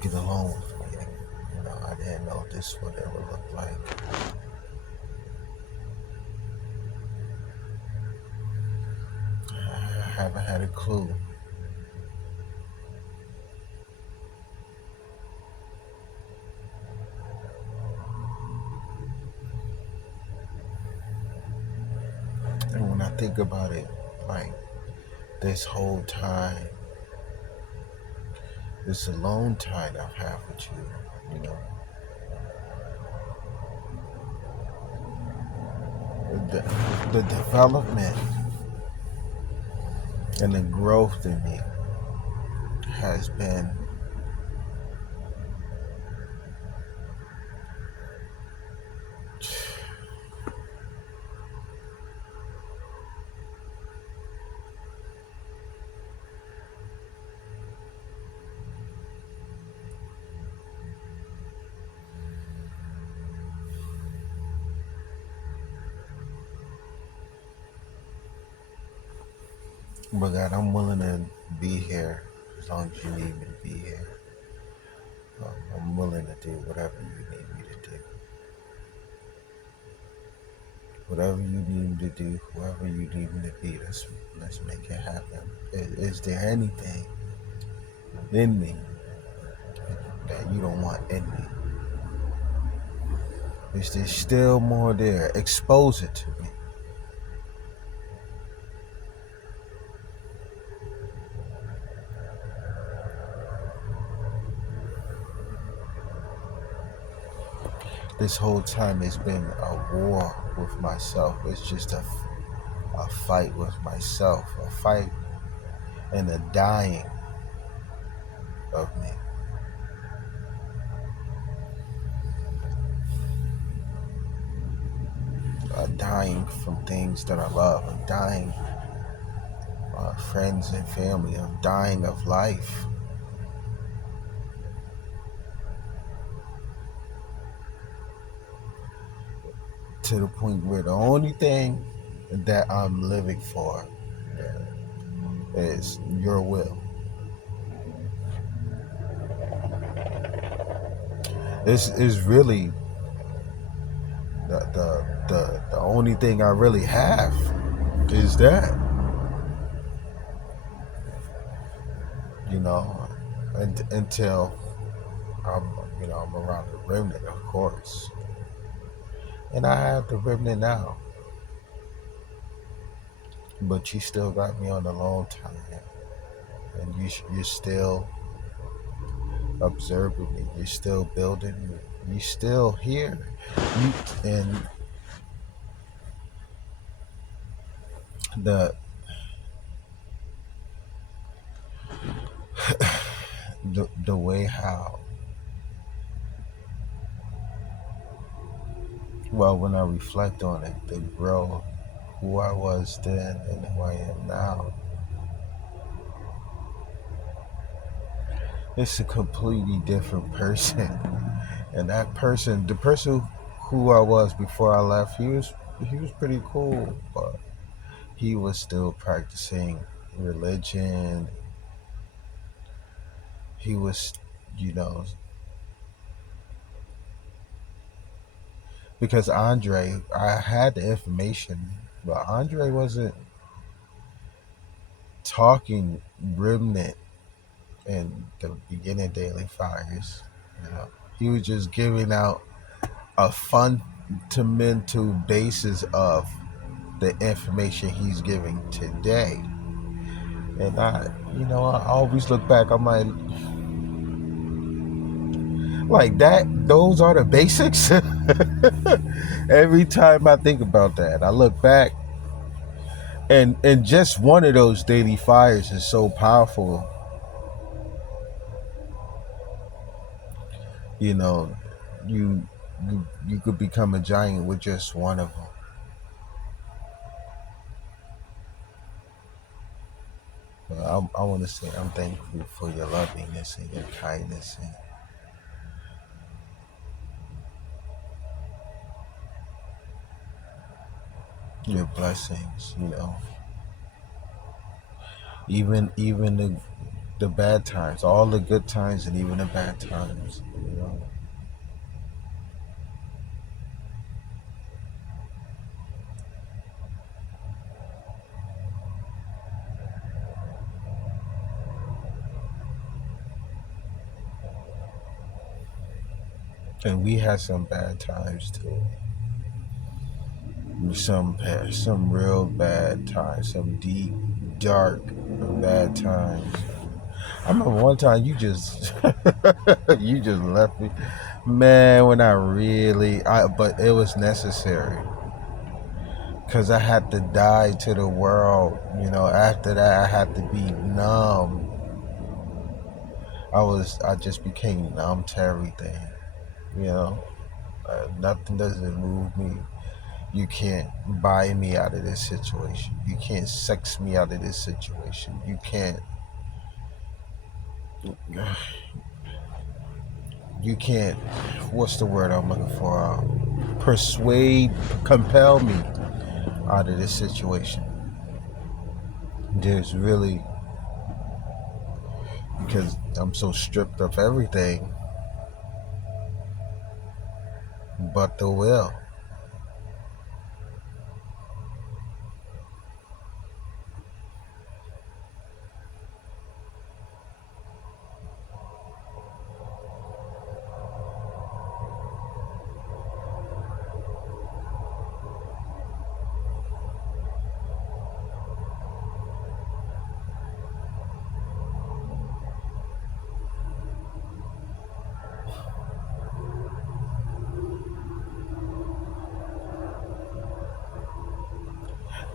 get along with me. I didn't know this what it would look like. I haven't had a clue. And when I think about it, like this whole time, this alone time I've had with you, the, the development and the growth in me has been, but God, I'm willing to be here as long as you need me to be here. I'm willing to do whatever you need me to do. Whatever you need me to do, whoever you need me to be, let's make it happen. Is there anything in me that you don't want in me? Is there still more there? Expose it to me. This whole time it's been a war with myself. It's just a fight with myself, a fight and a dying of me. A dying from things that I love. I'm dying friends and family. I'm dying of life. To the point where the only thing that I'm living for is your will. This is really the only thing I really have is that, and until I'm I'm around the remnant, of course, and I have the remnant now. But you still got me on the long time, and you're still observing me. You're still building me. You're still here. And the the way how, well, when I reflect on it, the growth, who I was then and who I am now, it's a completely different person. And that person, the person who I was before I left, he was pretty cool, but he was still practicing religion. He was, you know, because Andre, I had the information, but Andre wasn't talking remnant in the beginning Daily Fires. He was just giving out a fundamental basis of the information he's giving today. And I always look back. I'm like that. Those are the basics. Every time I think about that, I look back, and just one of those daily fires is so powerful. You know, you you could become a giant with just one of them. But I want to say I'm thankful for your lovingness and your kindness and your blessings. Even the bad times, all the good times, and even the bad times. You know, and we had some bad times too. Some real bad times, some deep, dark, bad times. I remember one time you just you just left me, man. When but it was necessary because I had to die to the world. You know, after that I had to be numb. I just became numb to everything. You know, nothing doesn't move me. You can't buy me out of this situation. You can't sex me out of this situation. You can't. You can't. What's the word I'm looking for? Persuade, compel me out of this situation. There's really, because I'm so stripped of everything but the will.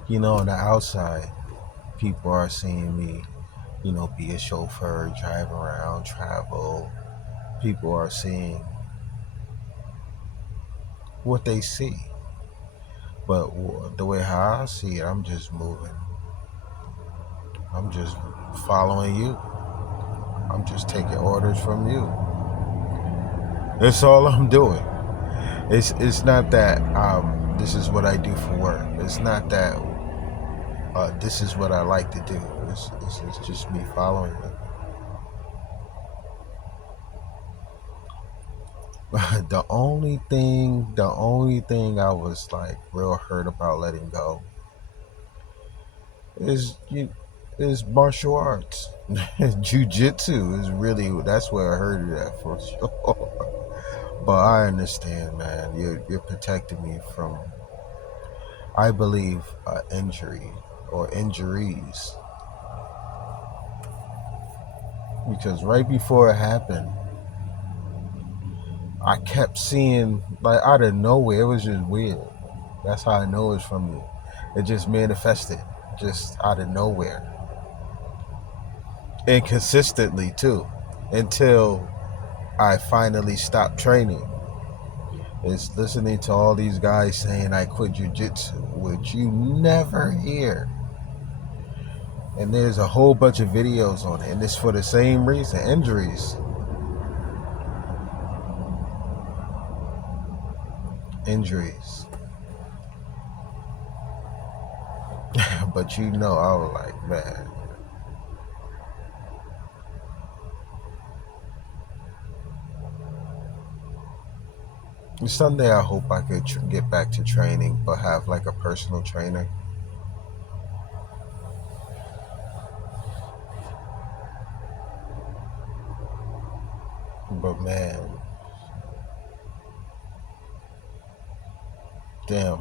You know, on the outside, people are seeing me, be a chauffeur, drive around, travel. People are seeing what they see. But the way how I see it, I'm just moving. I'm just following you. I'm just taking orders from you. That's all I'm doing. It's not that this is what I do for work. It's not that this is what I like to do. It's just me following it. The only thing I was like real hurt about letting go is is martial arts. Jiu-jitsu is really, that's where I heard it at for sure. But I understand, man. You're protecting me from, I believe, injury or injuries, because right before it happened, I kept seeing, like, out of nowhere. It was just weird. That's how I know it's from you. It just manifested, just out of nowhere, and consistently too, until I finally stopped training. It's listening to all these guys saying I quit jiu-jitsu, which you never hear. And there's a whole bunch of videos on it, and it's for the same reason: injuries. Injuries. But I was like, man, someday I hope I could get back to training, but have like a personal trainer. But man, damn,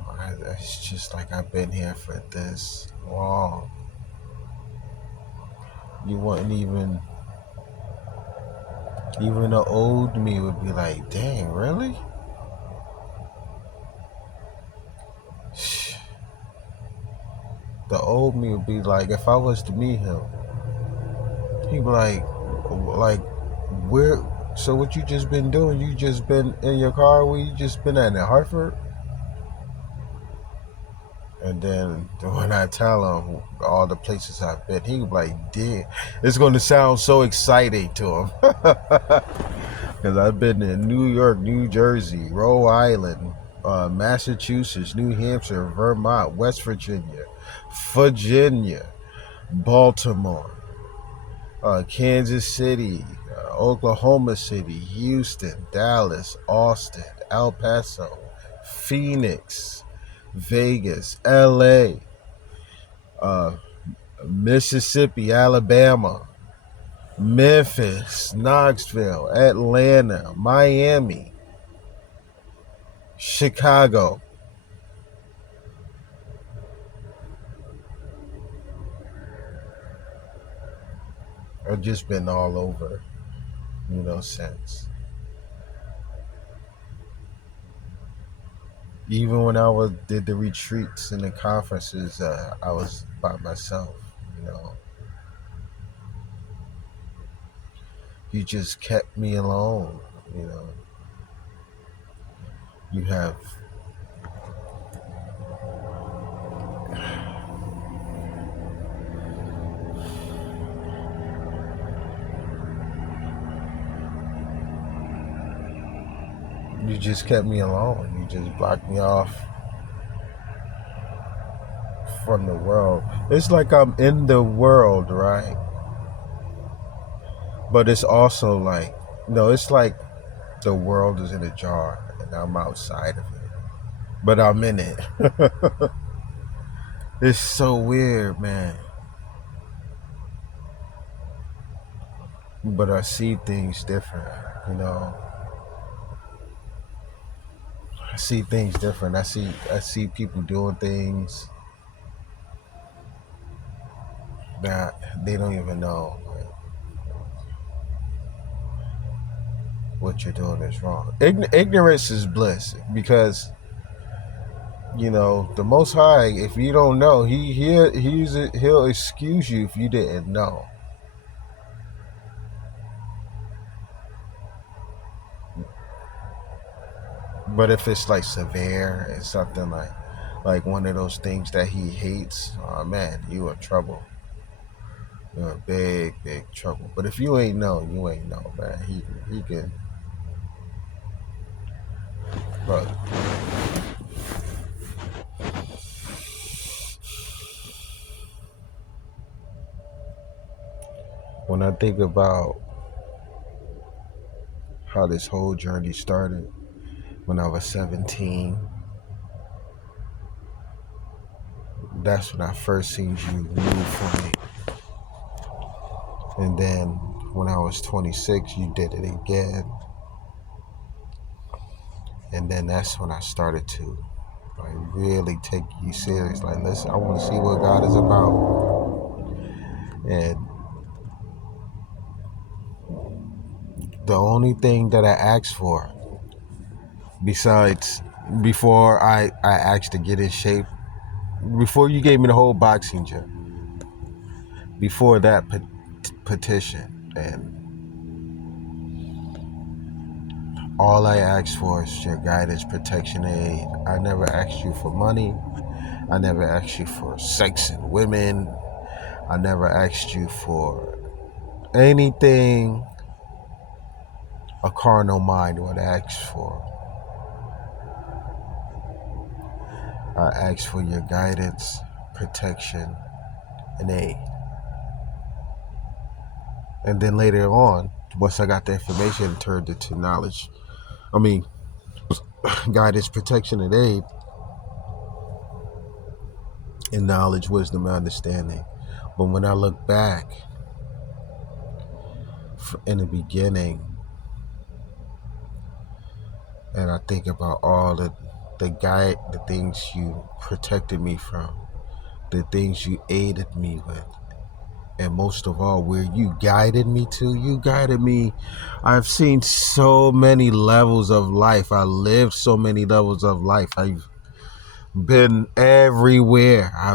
it's just like I've been here for this long. You wouldn't even the old me would be like, dang, really? The old me would be like, if I was to meet him, he'd be like, where? So what you just been doing? You just been in your car? Where you just been at in Hartford? And then when I tell him all the places I've been, he be like, "Damn, it's going to sound so exciting to him." Because I've been in New York, New Jersey, Rhode Island, Massachusetts, New Hampshire, Vermont, West Virginia, Baltimore, Kansas City, Oklahoma City, Houston, Dallas, Austin, El Paso, Phoenix, Vegas, LA, uh, Mississippi, Alabama, Memphis, Knoxville, Atlanta, Miami, Chicago. I've just been all over, since. Even when I did the retreats and the conferences, I was by myself. You know, you just kept me alone. You know, you have you just kept me alone. You just blocked me off from the world. It's like I'm in the world, right? But it's also like, no, it's like the world is in a jar and I'm outside of it, but I'm in it. It's so weird, man. But I see things different, you know. I see things different. I see people doing things that they don't even know like, what you're doing is wrong. Ignorance is bliss because the Most High. If you don't know, he'll excuse you if you didn't know. But if it's like severe and something like one of those things that he hates, oh man, you in trouble. You're in big, big trouble. But if you ain't know, man. He can. But when I think about how this whole journey started when I was 17, that's when I first seen you move for me. And then when I was 26, you did it again. And then that's when I started to like really take you serious. Like, listen, I want to see what God is about. And the only thing that I asked for, besides before I asked to get in shape, before you gave me the whole boxing gym, before that petition, and all I asked for is your guidance, protection, aid. I never asked you for money. I never asked you for sex and women. I never asked you for anything a carnal mind would ask for. I asked for your guidance, protection, and aid. And then later on, once I got the information, it turned into knowledge. I mean, guidance, protection, and aid, and knowledge, wisdom, and understanding. But when I look back in the beginning, and I think about all the things you protected me from, the things you aided me with, and most of all, where you guided me to. You guided me. I've seen so many levels of life. I lived so many levels of life. I've been everywhere. I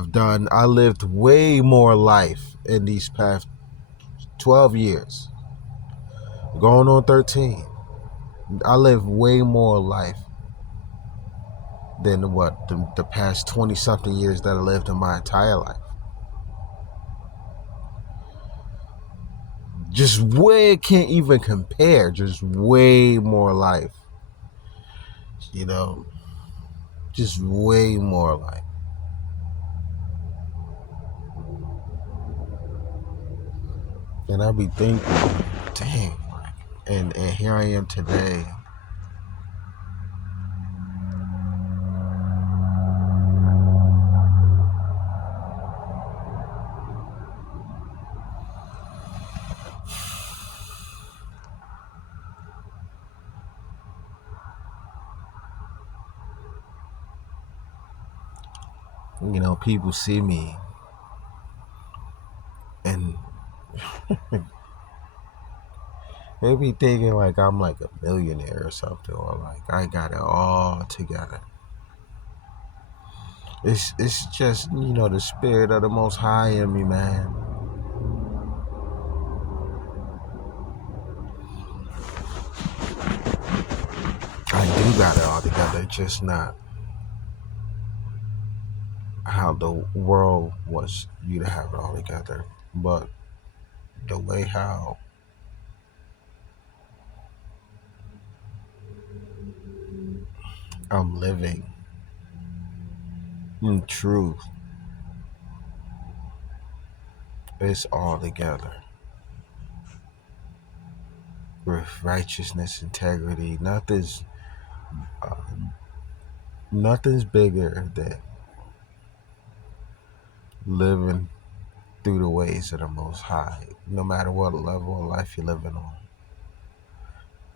lived way more life in these past 12 years, going on 13. I lived way more life than the past 20 something years that I lived in my entire life. Just way, can't even compare. Just way more life, you know, just way more life. And I be thinking, dang, like, and here I am today. People see me and they be thinking like I'm like a millionaire or something, or like I got it all together. It's just the spirit of the Most High in me, man. I do got it all together, just not how the world wants you to have it all together, but the way how I'm living in truth. It's all together with righteousness, integrity. Uh, nothing's bigger than living through the ways of the Most High, no matter what level of life you're living on.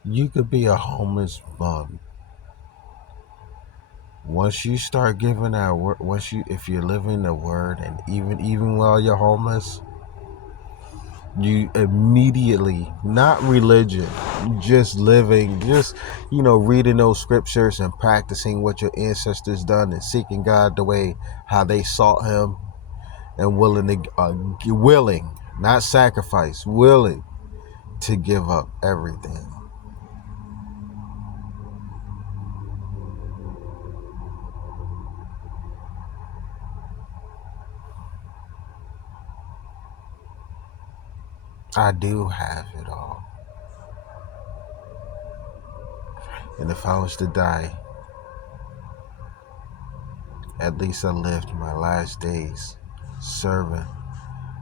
You could be a homeless bum. Once you start giving that word, if you're living the word, and even while you're homeless, you immediately, not religion, just living, just reading those scriptures and practicing what your ancestors done and seeking God the way how they sought Him, and willing, not sacrifice, willing to give up everything. I do have it all. And if I was to die, at least I lived my last days serving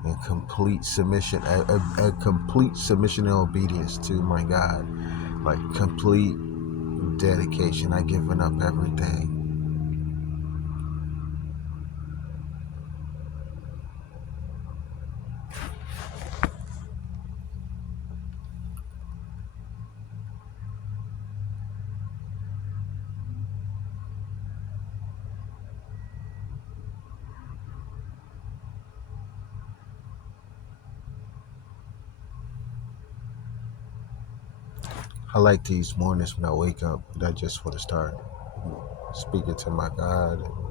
in complete submission, a complete submission and obedience to my God, like complete dedication. I given up everything. I like these mornings when I wake up, I just want to start speaking to my God and